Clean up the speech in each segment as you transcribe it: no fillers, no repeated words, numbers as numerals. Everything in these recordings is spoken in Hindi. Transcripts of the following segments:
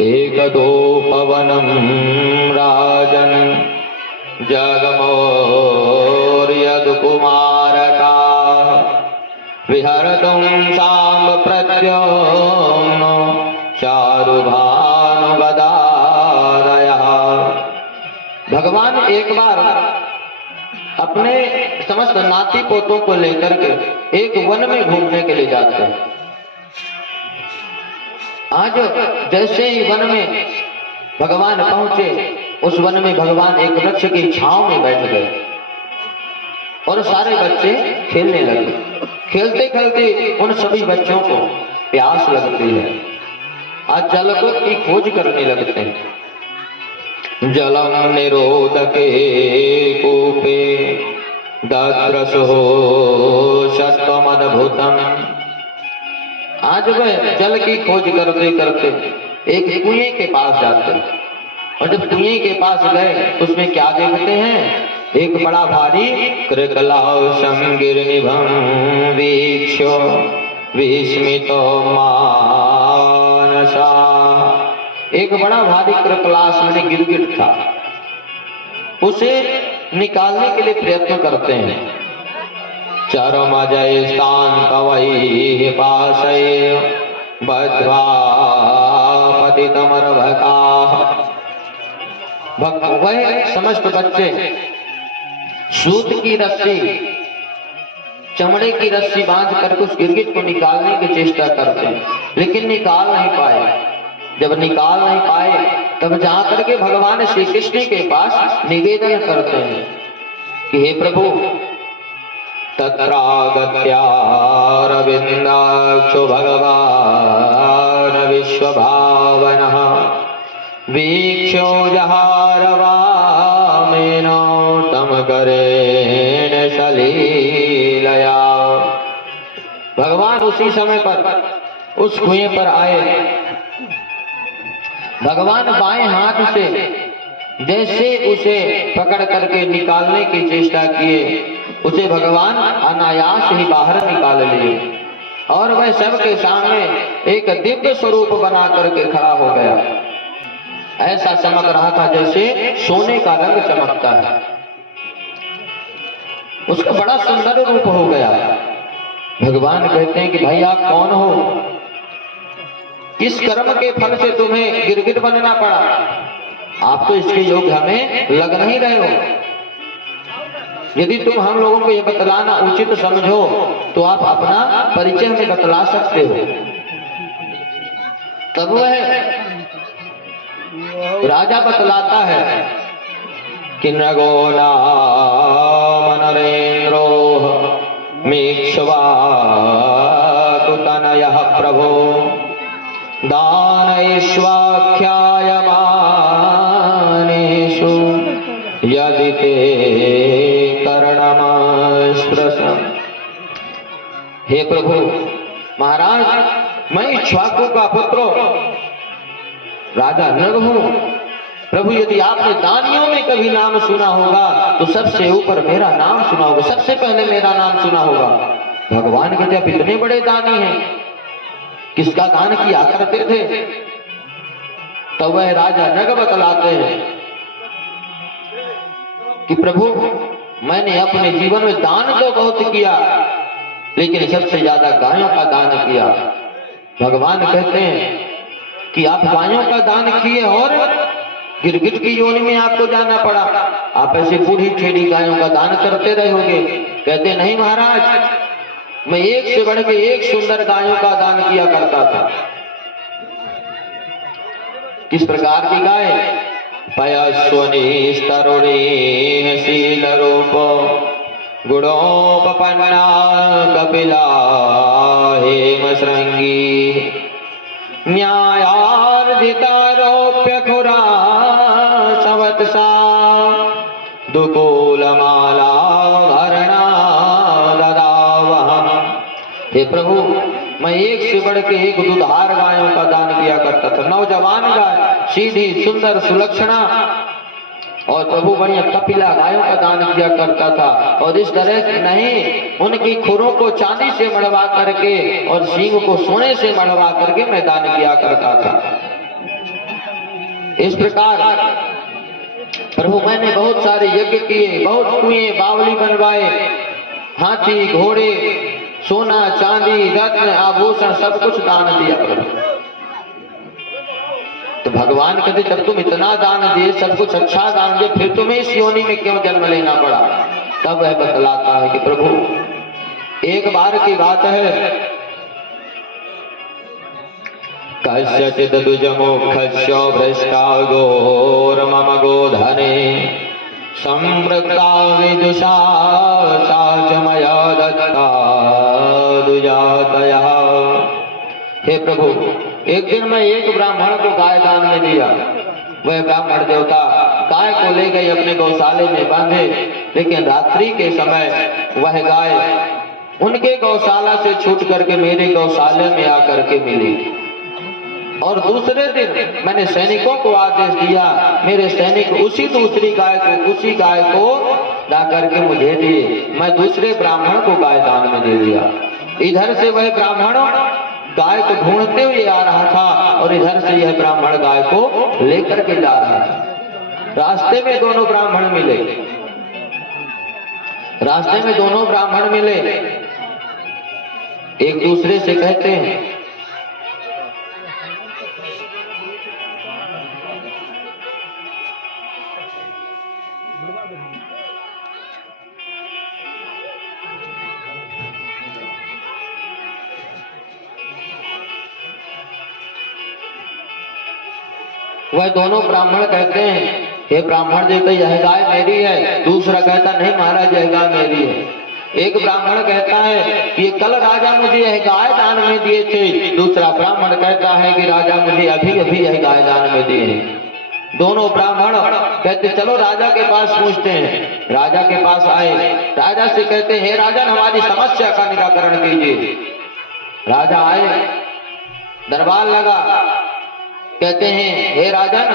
एकदो पवनं राजन् जगमोर्यदुकुमारका विहरतुं साम्ब प्रद्युम्नो चारुभानुगदादयः। भगवान एक बार अपने समस्त नाती पोतों को लेकर के एक वन में घूमने के लिए जाते हैं। आज जैसे ही वन में भगवान पहुंचे, उस वन में भगवान एक वृक्ष की छांव में बैठ गए और सारे बच्चे खेलने लगे। खेलते खेलते उन सभी बच्चों को प्यास लगती है। आज जल की खोज करने लगते हैं। जलम निरोधके कूपे दद्रसो सत्वमद्भुतम्। आज वह जल की खोज करते करते एक कुएं के पास जाते हैं और जब कुएं के पास गए उसमें क्या देखते हैं? एक बड़ा भारी कृकलाशं गिरिनिभं वीक्ष्य विस्मितो मानसा। एक बड़ा भारी कृकलाश माने गिरगिट था, उसे निकालने के लिए प्रयत्न करते हैं। चरमजय स्थान्तवैः पाशैः बद्ध्वा पतितमर्भकाः। वह समस्त बच्चे सूत की रस्सी, चमड़े की रस्सी बांध करके उस गिरगिट को निकालने की चेष्टा करते हैं, लेकिन निकाल नहीं पाए। जब निकाल नहीं पाए तब जाकर के भगवान श्री कृष्ण के पास निवेदन करते हैं कि हे प्रभु, तत्रागत्यारविन्दाक्षो भगवान विश्वभावनः वीक्ष्यो जहारवामेन तम करेण सलीलया। भगवान उसी समय पर उस कुएं पर आए। भगवान बाएं हाथ से जैसे उसे पकड़ करके निकालने की चेष्टा किए, उसे भगवान अनायास ही बाहर निकाल लिए और वह सबके सामने एक दिव्य स्वरूप बना करके खड़ा हो गया। ऐसा चमक रहा था जैसे सोने का रंग चमकता है। उसका बड़ा सुंदर रूप हो गया। भगवान कहते हैं कि भाई आप कौन हो? किस कर्म के फल से तुम्हें गिरगिट बनना पड़ा? आप तो इसके योग्य हमें लग नहीं रहे हो। यदि तुम हम लोगों को यह बतलाना उचित समझो तो आप अपना परिचय में बतला सकते हो। तब वह राजा बतलाता है कि नगो नाम नरेंद्रो मीक्ष्वाकु तनयः प्रभो दानैष्वाख्यायमानेषु यदि ते कर्णमस्पृशम्। हे प्रभु महाराज, मैं इक्ष्वाकु का पुत्र राजा नग हूं। प्रभु यदि आपने दानियों में कभी नाम सुना होगा तो सबसे ऊपर मेरा नाम सुना होगा, सबसे पहले मेरा नाम सुना होगा। भगवान के जब इतने बड़े दानी हैं, किसका दान किया करते थे? तो वह राजा नग बतलाते हैं कि प्रभु मैंने अपने जीवन में दान तो बहुत किया, लेकिन सबसे ज्यादा गायों का दान किया। भगवान कहते हैं कि आप गायों का दान किए और गिरगिट की योनि में आपको जाना पड़ा। आप ऐसे बूढ़ी ठेड़ी गायों का दान करते रहोगे? कहते नहीं महाराज, मैं एक से बढ़ के एक सुंदर गायों का दान किया करता था। किस प्रकार की गाय? पयस्वनी तरुणी शील रूप गुणोपपन्ना कपिला हेम श्रृंगी न्यायार्जितारोप्य खुरा सवत्सा दुकूलमाला भरणा ददावहम्। हे प्रभु, मैं एक से बढ़ के एक दुधार गायों का दान किया करता था। नौजवान गाय, सीधी सुंदर सुलक्षणा, और प्रभु बढ़िया कपिला गायों का दान किया करता था। और इस तरह से नहीं, उनकी खुरों को चांदी से मढ़वा करके और सींग को सोने से मढ़वा करके मैं दान किया करता था। इस प्रकार प्रभु मैंने बहुत सारे यज्ञ किए, बहुत कुएं बावली बनवाए, हाथी घोड़े सोना चांदी रत्न आभूषण सब कुछ दान दिया प्रभु। तो भगवान कहते जब तुम इतना दान दिए, सब कुछ अच्छा दान दिए, फिर तुम्हें इस योनि में क्यों जन्म लेना पड़ा? तब वह बतलाता है कि प्रभु एक बार की बात है, कस्यचित् द्विजमुखस्य भ्रष्टा घोर मम गोधने संवृत्ता विदुषा सा च मया दत्ता दुजातयः। हे प्रभु एक दिन मैं एक ब्राह्मण को गाय दान में दिया। वह ब्राह्मण देवता गाय को ले गए अपने गौशाले में बांधे, लेकिन रात्रि के समय वह गाय उनके गौशाला से छूट करके मेरे गौशाले में आकर के मिली। और दूसरे दिन मैंने सैनिकों को आदेश दिया, मेरे सैनिक उसी दूसरी गाय को ला करके मुझे दिए। मैं दूसरे ब्राह्मण को गाय दान में दे दिया। इधर से वह ब्राह्मण गाय को ढूंढते हुए आ रहा था और इधर से यह ब्राह्मण गाय को लेकर के जा रहा था। रास्ते में दोनों ब्राह्मण मिले, एक दूसरे से कहते हैं वह दोनों ब्राह्मण कहते हैं हे ब्राह्मण देवता यह गाय मेरी है। दूसरा कहता नहीं महाराज यह गाय मेरी है। एक ब्राह्मण कहता है कि कल राजा मुझे यह गाय दान में दिए थे। दूसरा ब्राह्मण कहता है कि राजा मुझे अभी अभी यह गाय दान में दिए हैं। दोनों ब्राह्मण कहते चलो राजा के पास पूछते हैं। राजा के पास आए, राजा से कहते हे राजन हमारी समस्या का निराकरण कीजिए। राजा आए, दरबार लगा, कहते हैं हे राजन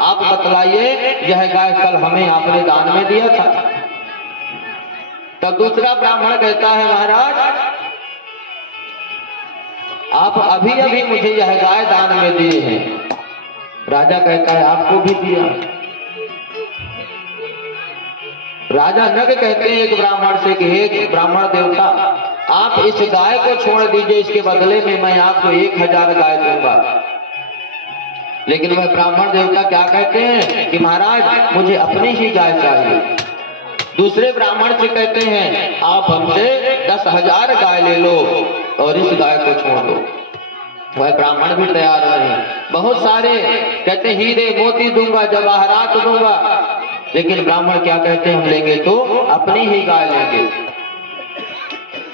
आप बतलाइए यह गाय कल हमें आपने दान में दिया था। तब दूसरा ब्राह्मण कहता है महाराज आप अभी अभी मुझे यह गाय दान में दिए हैं। राजा कहता है आपको भी दिया। राजा नग कहते हैं एक ब्राह्मण से कि हे ब्राह्मण देवता आप इस गाय को छोड़ दीजिए, इसके बदले में मैं आपको 1000 गाय दूंगा। लेकिन वह ब्राह्मण देवता क्या कहते हैं कि महाराज मुझे अपनी ही गाय चाहिए। दूसरे ब्राह्मण से कहते हैं आप हमसे 10,000 गाय ले लो और इस गाय को छोड़ दो। वह ब्राह्मण भी तैयार नहीं। बहुत सारे कहते हीरे मोती दूंगा, जवाहरात दूंगा, लेकिन ब्राह्मण क्या कहते हैं हम लेंगे तो अपनी ही गाय लेंगे।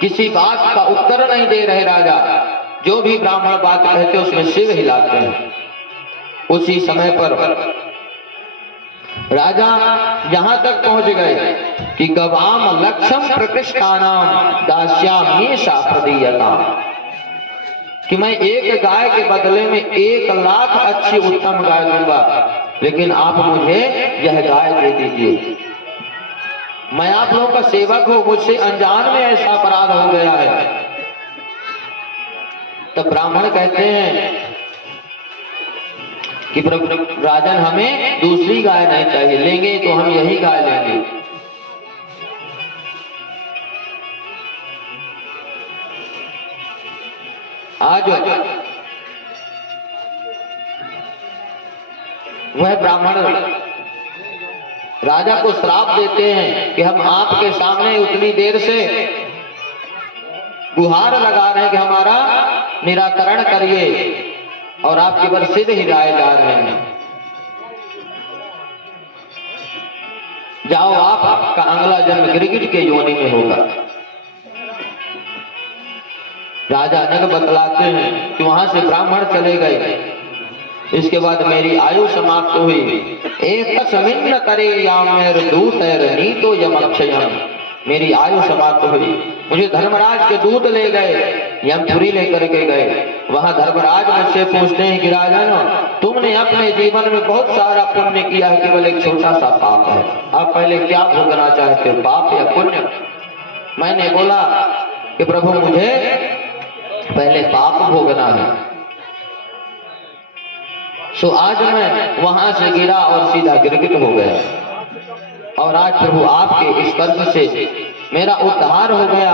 किसी बात का उत्तर नहीं दे रहे राजा। जो भी ब्राह्मण बात कहते उसमें सिर हिलाते हैं। उसी समय पर राजा यहां तक पहुंच गए कि गवाम लक्षम प्रकृष्टानाम दास्यामीशा प्रदीयता, कि मैं एक गाय के बदले में 1,00,000 अच्छी उत्तम गाय दूंगा, लेकिन आप मुझे यह गाय दे दीजिए। मैं आप लोगों का सेवक हूं, मुझसे अनजान में ऐसा अपराध हो गया है। तब ब्राह्मण कहते हैं कि प्रभु राजन हमें दूसरी गाय नहीं चाहिए, लेंगे तो हम यही गाय लेंगे। आज वह ब्राह्मण राजा को श्राप देते हैं कि हम आपके सामने उतनी देर से गुहार लगा रहे हैं कि हमारा निराकरण करिए और आपके पर सिर हिलाए जा रहे हैं। जाओ आपका अगला जन्म गिरगिट के योनि में होगा। राजा नग बतलाते हैं कि वहां से ब्राह्मण चले गए। इसके बाद मेरी आयु समाप्त हुई। एक तस्मिन् करे यामेर दूतैर नीतो यमक्षयम्, मेरी आयु समाप्त हुई। मुझे धर्मराज के दूत ले गए, यमपुरी लेकर के गए। वहां धर्मराज मुझसे पूछते हैं कि राजन तुमने अपने जीवन में बहुत सारा पुण्य किया है, केवल एक छोटा सा पाप है, आप पहले क्या भोगना चाहते हो, पाप या पुण्य? मैंने बोला कि प्रभु मुझे पहले पाप भोगना है। सो आज मैं वहां से गिरा और सीधा गिरगिट हो गया, और आज प्रभु आपके स्पर्श से मेरा उद्धार हो गया।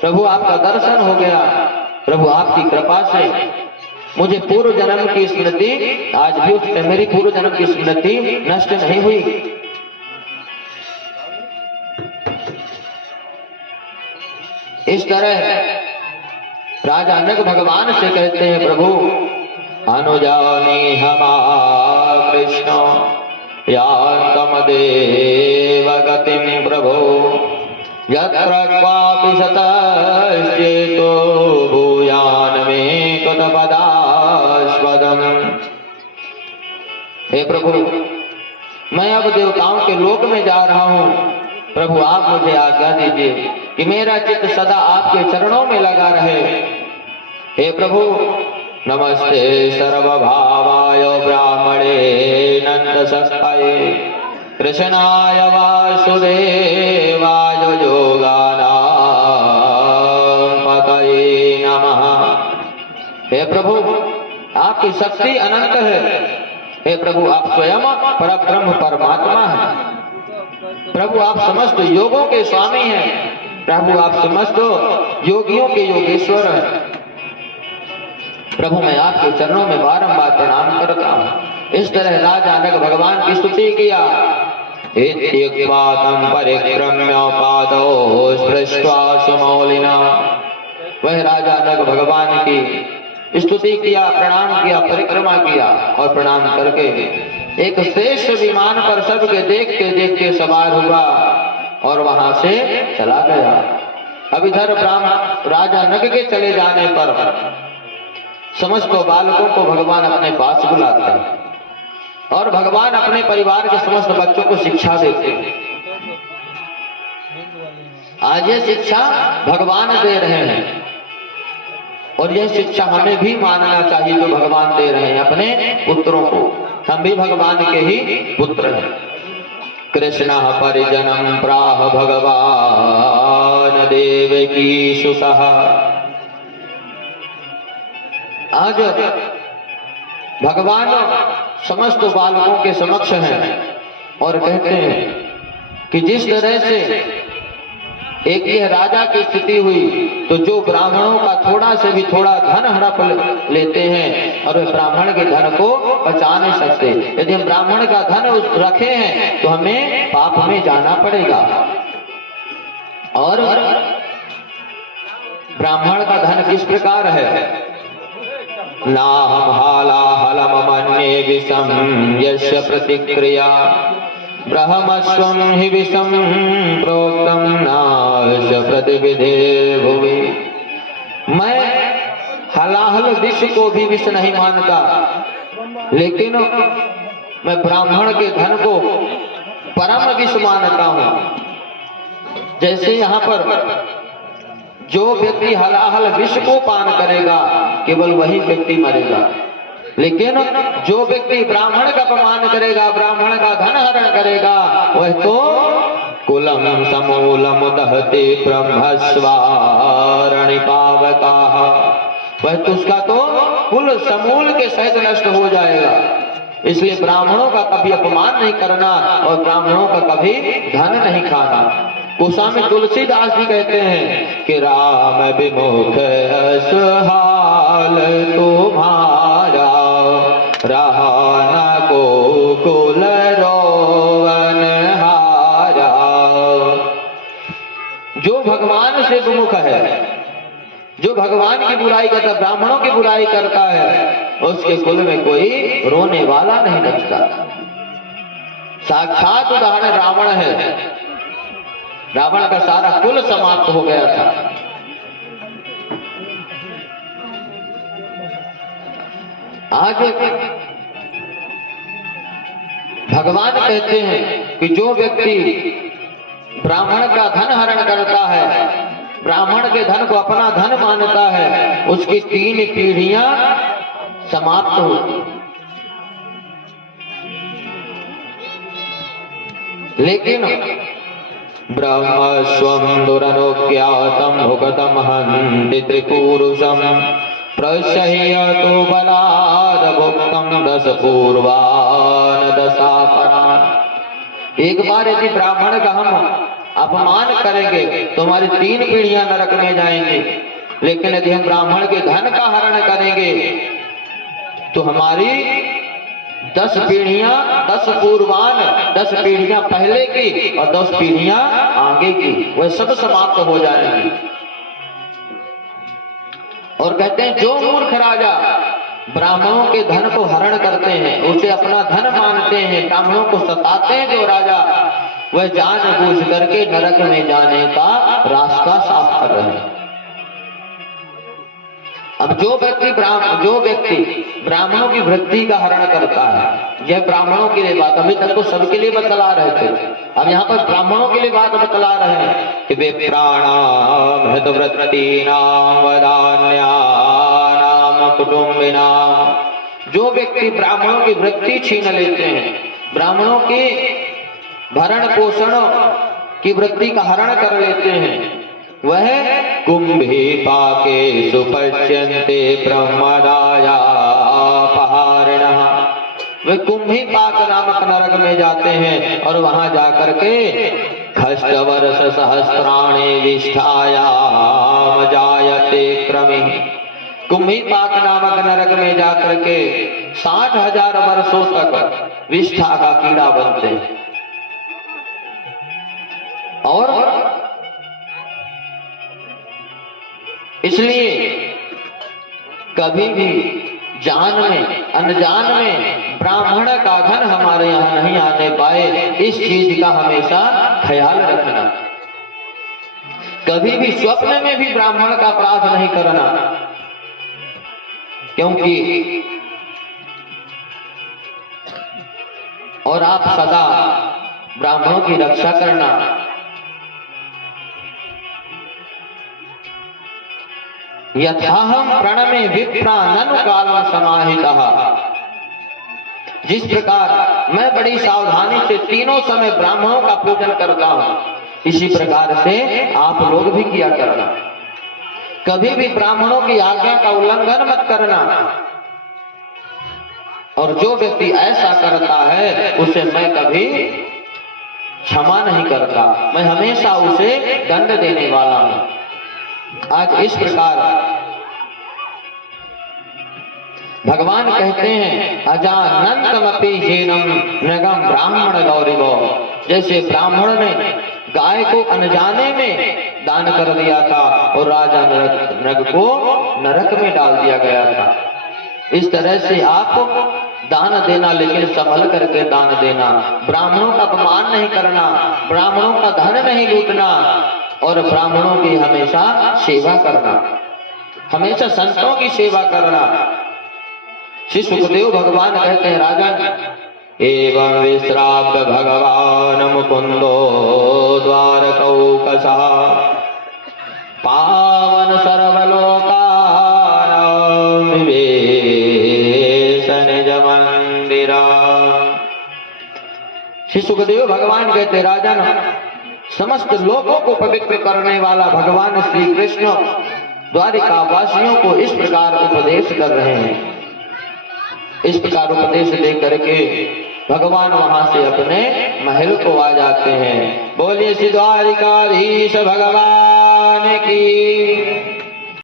प्रभु आपका दर्शन हो गया। प्रभु आपकी कृपा से मुझे पूर्व जन्म की स्मृति आज भी उससे मेरी पूर्व जन्म की स्मृति नष्ट नहीं हुई। इस तरह राजा नग भगवान से कहते हैं, प्रभु अनुजानी हमारा कृष्ण यान्तम देव गतिम प्रभो यत्र क्वापि सतश्चेतो भूयान मे कृतपदास्पदम्। हे प्रभु, मैं अब देवताओं के लोक में जा रहा हूँ। प्रभु आप मुझे आज्ञा दीजिए कि मेरा चित्त सदा आपके चरणों में लगा रहे। हे प्रभु, नमस्ते सर्वभावाय ब्राह्मणे नंदसस्ताये कृष्णाय वासुदेवाय योगानां पतये नमः। हे प्रभु, आपकी शक्ति अनंत है। हे प्रभु, आप स्वयं परब्रह्म परमात्मा हैं। प्रभु, आप समस्त योगों के स्वामी हैं। प्रभु, आप समस्त योगियों के योगेश्वर हैं। प्रभु, मैं आपके चरणों में बारंबार प्रणाम करता हूँ। इस तरह राजा नग भगवान की स्तुति किया। इत्युक्त्वा परिक्रम्य पादौ स्पृष्ट्वा सुमौलिना। वह राजा नग भगवान की स्तुति किया, प्रणाम किया, परिक्रमा किया, और प्रणाम करके एक श्रेष्ठ विमान पर सबके देखते देखते सवार हुआ और वहां से चला गया। अब इधर ब्राह्मण राजा नग के चले जाने पर समस्त बालकों को भगवान अपने पास बुलाते हैं और भगवान अपने परिवार के समस्त बच्चों को शिक्षा देते हैं। आज ये शिक्षा भगवान दे रहे हैं और यह शिक्षा हमें भी मानना चाहिए जो भगवान दे रहे हैं अपने पुत्रों को। हम भी भगवान के ही पुत्र हैं। कृष्ण परिजनम प्राह भगवान देवकी सुतः। आज भगवान समस्त बालकों के समक्ष हैं और कहते हैं कि जिस तरह से एक यह राजा की स्थिति हुई तो जो ब्राह्मणों का थोड़ा से भी थोड़ा धन हड़प लेते हैं और वे ब्राह्मण के धन को बचा नहीं सकते। यदि हम ब्राह्मण का धन रखे हैं तो हमें पाप में जाना पड़ेगा। और ब्राह्मण का धन किस प्रकार है? नाहम हालाहलम मन्ये विषम यस्य प्रतिक्रिया ब्रह्मस्वं हि विषम प्रोक्तम नास्य प्रतिविधिर्भुवि। मैं हलाहल विष को भी विष नहीं मानता, लेकिन मैं ब्राह्मण के धन को परम विष मानता हूँ। जैसे यहाँ पर जो व्यक्ति हलाहल विष को पान करेगा केवल वही व्यक्ति मरेगा, लेकिन जो व्यक्ति ब्राह्मण का अपमान करेगा, ब्राह्मण का धन हरण करेगा, वह तो कुलम समूलम दहते ब्रह्मस्वारणिपावकाः। वह तो उसका तो कुल समूल के सहित नष्ट हो जाएगा। इसलिए ब्राह्मणों का कभी अपमान नहीं करना और ब्राह्मणों का कभी धन नहीं खाना। गोस्वामी तुलसीदास जी कहते हैं कि राम विमुख असहाल तुम्हारा रहा न को कुल रोवन हारा। जो भगवान से विमुख है, जो भगवान की बुराई करता, ब्राह्मणों की बुराई करता है, उसके कुल में कोई रोने वाला नहीं बचता। साक्षात उदाहरण रावण है। रावण का सारा कुल समाप्त हो गया था। आज भगवान कहते हैं कि जो व्यक्ति ब्राह्मण का धन हरण करता है, ब्राह्मण के धन को अपना धन मानता है, उसकी 3 पीढ़ियां समाप्त होती। लेकिन ब्रह्मस्वं दुरनुज्ञातं भुगतं हन्ति त्रिपुरुषं प्रसह्यतो बलाद् भुक्तं दस पूर्वान दशापरान। एक बार यदि ब्राह्मण का हम अपमान करेंगे तो हमारी 3 पीढ़ियां नरक में जाएंगी, लेकिन यदि हम ब्राह्मण के धन का हरण करेंगे तो हमारी 10 पीढ़ियां, 10 पूर्वान, 10 पीढ़ियां पहले की और 10 पीढ़ियां आगे की, वह सब समाप्त हो जाएंगी। और कहते हैं जो मूर्ख राजा ब्राह्मणों के धन को हरण करते हैं, उसे अपना धन मानते हैं, ब्राह्मणों को सताते हैं जो राजा, वह जानबूझ करके नरक में जाने का रास्ता साफ कर रहे हैं। अब जो व्यक्ति ब्राह्मणों की वृत्ति का हरण करता है, यह ब्राह्मणों के लिए बात, अभी तक तो सबके लिए बतला रहे थे, अब यहाँ पर ब्राह्मणों के लिए बात बतला रहे हैं कि विप्राणाम हृतवृत्तीनाम वदान्यानाम कुटुम्बिनाम। जो व्यक्ति ब्राह्मणों की वृत्ति छीन लेते हैं, ब्राह्मणों के भरण पोषण की वृत्ति का हरण कर लेते हैं, वह कुंभी पाके सुपच्यन्ते ब्रह्मदाया पहारिणः। वे कुंभी पाक नामक नरक में जाते हैं और वहां जाकर के खष्ट वर्ष सहस्राणि विष्ठायाम जायते क्रमे। कुंभी पाक नामक नरक में जाकर के 60,000 वर्षों तक विष्ठा का कीड़ा बनते हैं। और इसलिए कभी भी जान में अनजान में ब्राह्मण का धन हमारे यहाँ नहीं आने पाए, इस चीज का हमेशा ख्याल रखना। कभी भी स्वप्न में भी ब्राह्मण का अपराध नहीं करना, क्योंकि और आप सदा ब्राह्मणों की रक्षा करना। यथाहम प्रणमे विप्राननु कालम समाहितः। जिस प्रकार मैं बड़ी सावधानी से तीनों समय ब्राह्मणों का पूजन करता हूं, इसी प्रकार से आप लोग भी किया करना। कभी भी ब्राह्मणों की आज्ञा का उल्लंघन मत करना। और जो व्यक्ति ऐसा करता है उसे मैं कभी क्षमा नहीं करता, मैं हमेशा उसे दंड देने वाला हूं। आज इस प्रकार भगवान कहते हैं अजानंतमपि हीनम नृगम ब्राह्मण गौरिवो। जैसे ब्राह्मण ने गाय को अनजाने में दान कर दिया था और राजा नृग को नरक में डाल दिया गया था, इस तरह से आप दान देना, लेकिन संभल करके दान देना। ब्राह्मणों का अपमान नहीं करना, ब्राह्मणों का धन नहीं लूटना और ब्राह्मणों की हमेशा सेवा करना, हमेशा संतों की सेवा करना। श्री सुखदेव भगवान कहते हैं राजन एवं विश्राव्य भगवान मुकुंदो द्वारकौकसः पावन सर्वलोकानां विवेश निज मंदिरा। श्री सुखदेव भगवान कहते राजन समस्त लोगों को पवित्र करने वाला भगवान श्री कृष्ण द्वारिका वासियों को इस प्रकार उपदेश कर रहे हैं। इस प्रकार उपदेश दे करके भगवान वहां से अपने महल को आ जाते हैं। बोलिए श्री द्वारिकाधीश भगवान की।